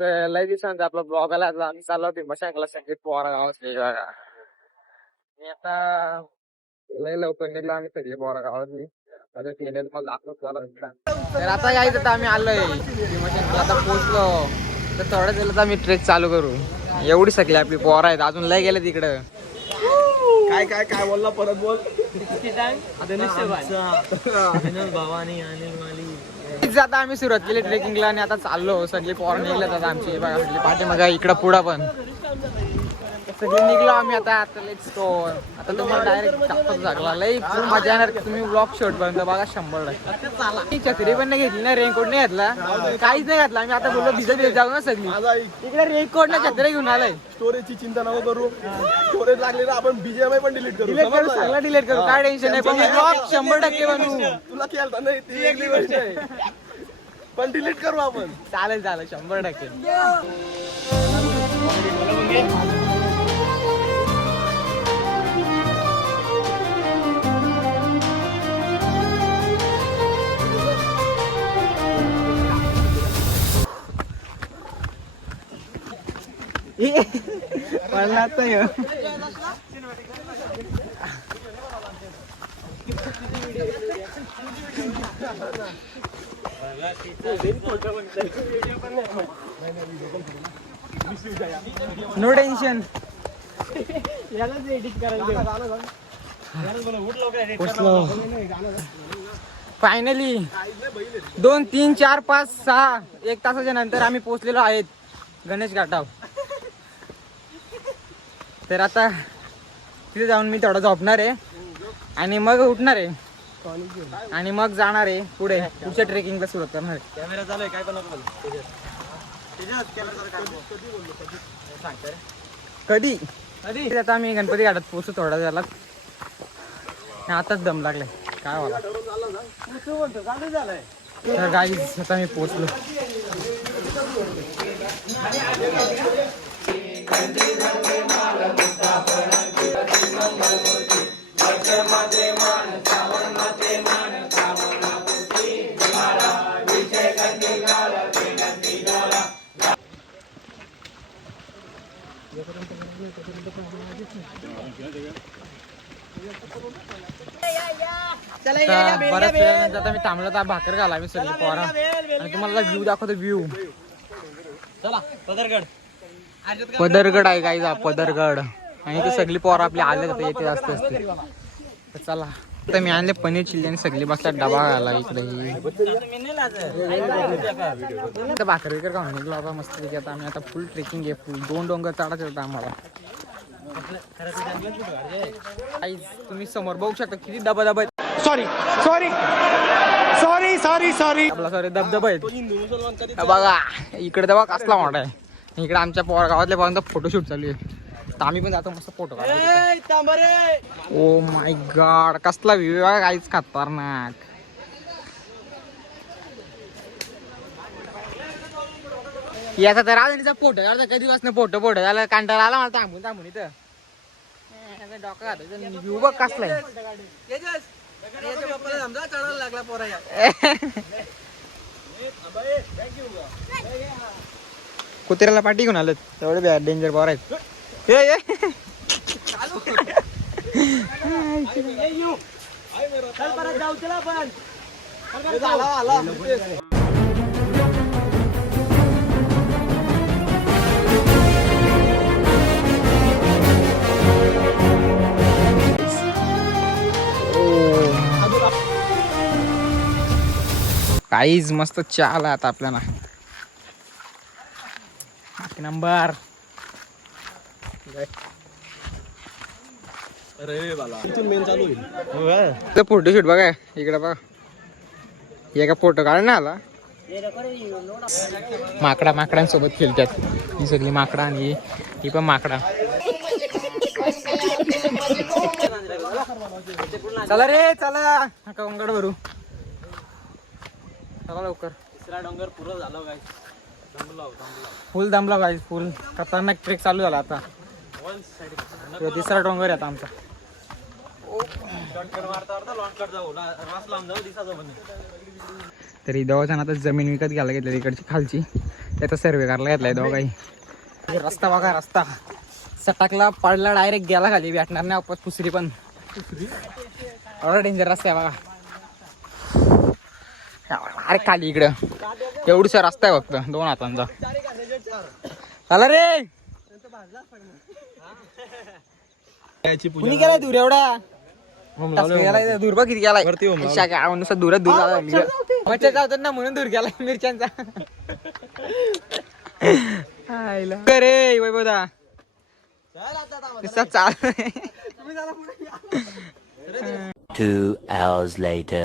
लय दिवसांचा आपला ब्लॉग आला आम्ही चाललो होतो मशांकला संगीत पोहारा गावात मी आता लय लवकर निघलो आम्ही सगळे पोहारा गावातली तर आता यायचं तर आम्ही आलोय मशांकला आता पोहोचलो तर थोडं दिलं तर आम्ही ट्रेक चालू करू एवढी सगळी आपली पोहारा आहेत अजून लय गेले तिकडं काय काय काय बोलला परत बोल भावानी आता आम्ही सुरुवात केली ट्रेकिंगला आणि आता चाललो सगळे पोर निघले आता आमची पाठीमागे इकडं पुढं पण सगळे निघलो आम्ही आता आता तुम्हाला डायरेक्ट टाकतो जागला लई खूप मजा येणार तुम्ही ब्लॉग शॉट पर्यंत बघा 100 छत्री पण नाही घेतली ना रेनकोट नाही घातला काहीच नाही घातला आम्ही आता बोललो भिजत जाऊ ना सगळी इकडे रेनकोट ना छत्री घेऊन आलाय स्टोरेजची चिंता नको करू स्टोरेज लागले ना आपण बीजेएमआय पण डिलीट करू सगळं डिलीट करू काय टेन्शन नाही पण ब्लॉग 100% बनवू तुला केलता नाही ती वेगळी गोष्ट आहे पण डिलीट करू आपण चालेल 100% पडला तर नो टेन्शन फायनली 2 3 4 5 6 1 तासाच्या नंतर आम्ही पोहोचलेलो आहेत गणेश घाटाव तर आता तिथे जाऊन मी थोडा झोपणार आहे आणि मग उठणार आहे आणि मग जाणार आहे पुढच्या ट्रेकिंगला सुरुवात करणार आहे कॅमेरा चालू आहे काय पण कधी आता आम्ही गणपती घाटात पोहोचू थोडा वेळाला आताच दम लागलाय काय व्हायला तर गाडी आता मी पोहोचलो बऱ्याच वेळानंतर आता मी थांबलो तर भाकर घाला मी सगळी पोरा आणि तुम्हाला व्ह्यू दाखवतो व्ह्यू पदरगड आहे काय पदरगड आणि ते सगळी पोरं आपली आले जाते येते जास्त असते तर चला आता मी आणले पनीर चिल्ली आणि सगळी बसल्या डबा घाला इकडे भाकर विकर खाऊन निघलो आता मस्त पैकी आता आम्ही आता फुल ट्रेकिंग आहे फुल 2 डोंगर चढायचे होता आम्हाला तुम्ही समोर बघू शकता किती डबा सॉरी धबधबा आहेत बघा इकडे दबा कसला मोठा आहे इकडे आमच्या गावातल्या पर्यंत फोटोशूट चालू आहे तर आम्ही पण जातो मस्त फोटो ओ माय गॉड कसला व्ह्यू आहे काहीच खतरनाक याचा तर राजनीचा फोटो काढता कधी वाजता फोटो झाला कांटाळा आला मला थांबून इथं डॉक्टर घातलं व्ह्यू बघ कसला आहे कुत्र्याला पाठी घेऊन आलं तेवढे डेंजर पॉवर आहेत काहीच मस्त चहा आला आता आपल्याला नंबर फोटोशूट बघा इकडे बघा एका फोटो काढ ना आला माकडांसोबत खेळतात ही सगळी माकडा आणि ही पण माकडा चला रे चला डोंगर भरू चला लवकर तिसरा डोंगर पुरा झाला काय फुल दमला गाईस फुल खतरनाक ट्रेक चालू झाला आता तिसरा डोंगर आहे आता आमचा तरी दोघांना आता जमीन विकत घ्यायला घेतली तिकडची खालची, त्याचा सर्वे करायला घेतलाय दोघाही. रस्ता बघा, रस्ता सटाकला पडला डायरेक्ट गेला खाली, भेटणार नाही वापस पुसरी पण. एवढा डेंजर रस्ता आहे बघा. अरे खाली इकडं एवढूसा रस्ता आहे फक्त 2 हातांचा. चला रे, कुणी गेलाय दूर एवढा? दूर बघ किती गेलाय नुसतं दूरात दूर जातात ना म्हणून दूर गेलाय मिरच्यांचा. रे वैभवदा चाल. 2 hours later.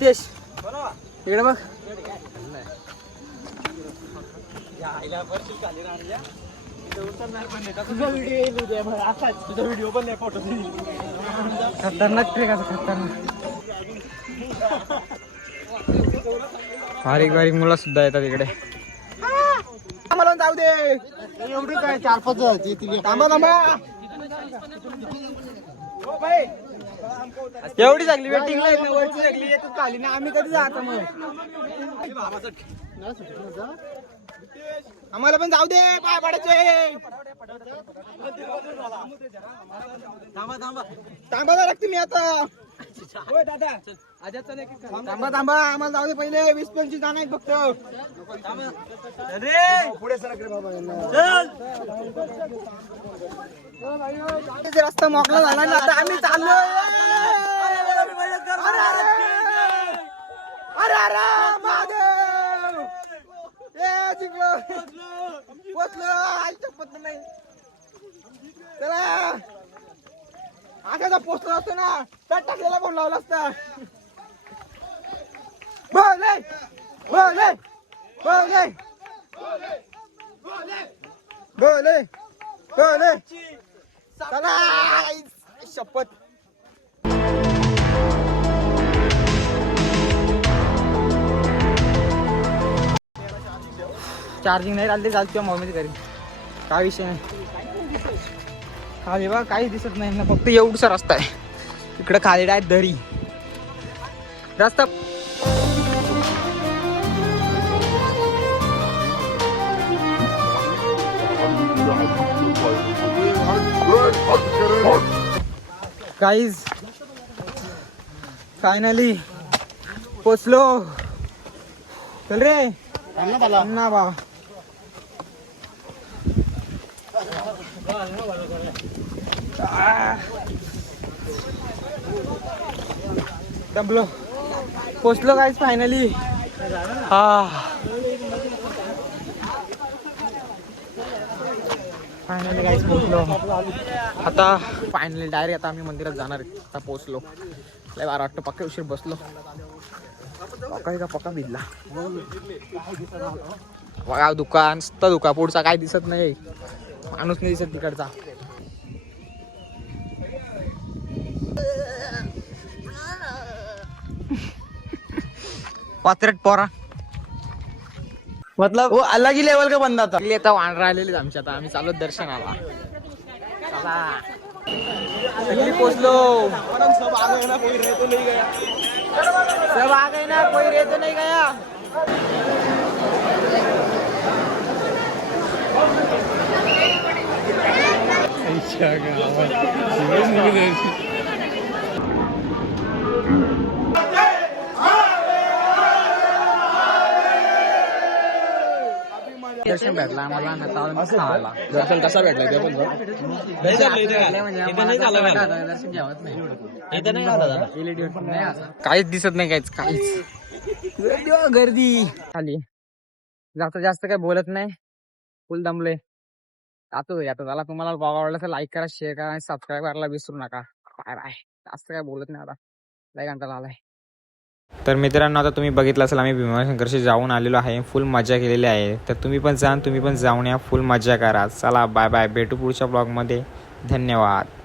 तेश इकडे बघ. खतरनाक ट्रेक असं खतरनाक. बारीक बारीक मुलं सुद्धा येतात इकडे. आम्हाला जाऊ दे. एवढी काय 4-5 थांबा थांबा. एवढी लागली वेटिंगला येत नाही, वरची लागली येतच खाली ना. आम्ही कधी जायचं मग? आम्हाला पण जाऊ दे, पाय पडायचे. थांबा जरा तुम्ही आता. थांबा थांबा, आम्हाला जाऊ दे पहिले. 20-25 जण आहेत फक्त. रस्ता मोकळा झाला ना आता आम्ही चाललो. अरे अरे महादेव पोचलो. आईच्या पत्ता नाही. चला आगाचा पोचलो असतो ना तर टाकलेला फोन लावला असता. बोले बोले बोले बोले बोले. चला शपथ. चार्जिंग नाही राहिली चालते किंवा मोबाईल करीन, काय विषय नाही. खाली बघा काहीच दिसत नाही ना, फक्त एवढसा रस्ता आहे. इकडे खाली आहे दरी रस्ता. गाईज फायनली पोचलो. चल रे ना बाबा. दमलो. पोचलो गाईज फायनली. फायनली गाईज पोचलो. आता फायनली डायरेक्ट आता आम्ही मंदिरात जाणार आहे. आता पोचलो. लय बारा वाटतं, पक्का उशीर बसलो. पक्का का पक्का भिजला बघा. दुकान दुकान पुढचा काय दिसत नाही, माणूस नाही दिसत तिकडचा. पात्रट पोरा मतलब वो अलग ही लेवल का बंदा था. आता वाण राहिलेली आमची. आता आम्ही चालू दर्शनाला. चला सगळी पोचलो. सब आ गए ना, कोई रह तो नहीं गया. सब आ गए ना, कोई रह तो नहीं गया. दर्शन भेटला आम्हाला. खायला दर्शन कसा भेटला ते पण दर्शन घ्यावत नाही. काहीच दिसत नाही, काहीच गर्दी खाली. जास्त काही बोलत नाही, फुल दमले. जातो आता. त्याला तुम्हाला ब्लॉग आवडला तर लाईक करा, शेअर करा आणि सबस्क्राईब करायला विसरू नका. Bye bye. जास्त काय बोलत नाही आता, लय घंटा आलाय. तर मित्रांनो, आता तुम्ही बघितलं असेल आम्ही भीमाशंकरशी जाऊन आलेलो आहे. फुल मजा केलेली आहे. तर तुम्ही पण जाऊन या, फुल मजा करा. चला बाय बाय. भेटू पुढच्या ब्लॉगमध्ये. धन्यवाद.